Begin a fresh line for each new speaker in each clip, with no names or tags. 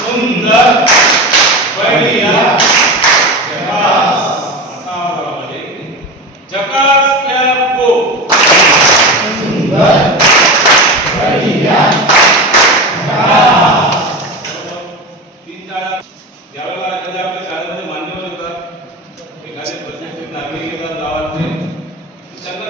सुंदर बढिया झकास आता बघा मध्ये. झकास क्लॅप गो तीन शाळा ज्यावेळेला एखाद्या आपल्या शाळेमध्ये मान्यवर येतात एखादे प्रतिष्ठित नागरिक येतात गावातले. त्यांना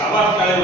આવા ટાઈમ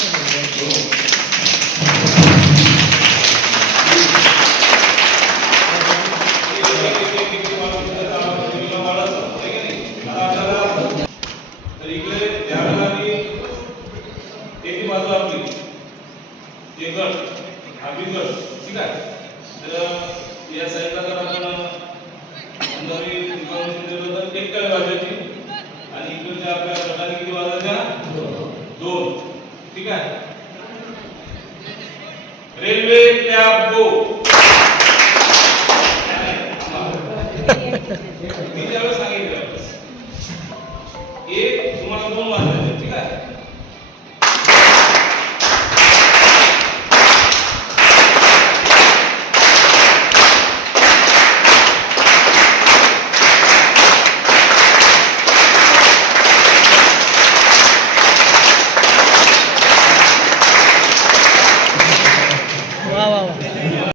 हे गट हा बी ठीक आहे? तर या साईडला जर आपण एक कडे वाजायची आणि इकडच्या आपल्या प्रकारे किती वाजायच्या दोन. ठीक आहे? रेल्वे कॅब गो. मी त्यावेळेस सांगितलं एक तुम्हाला दोन वाजायचे ठीक आहे?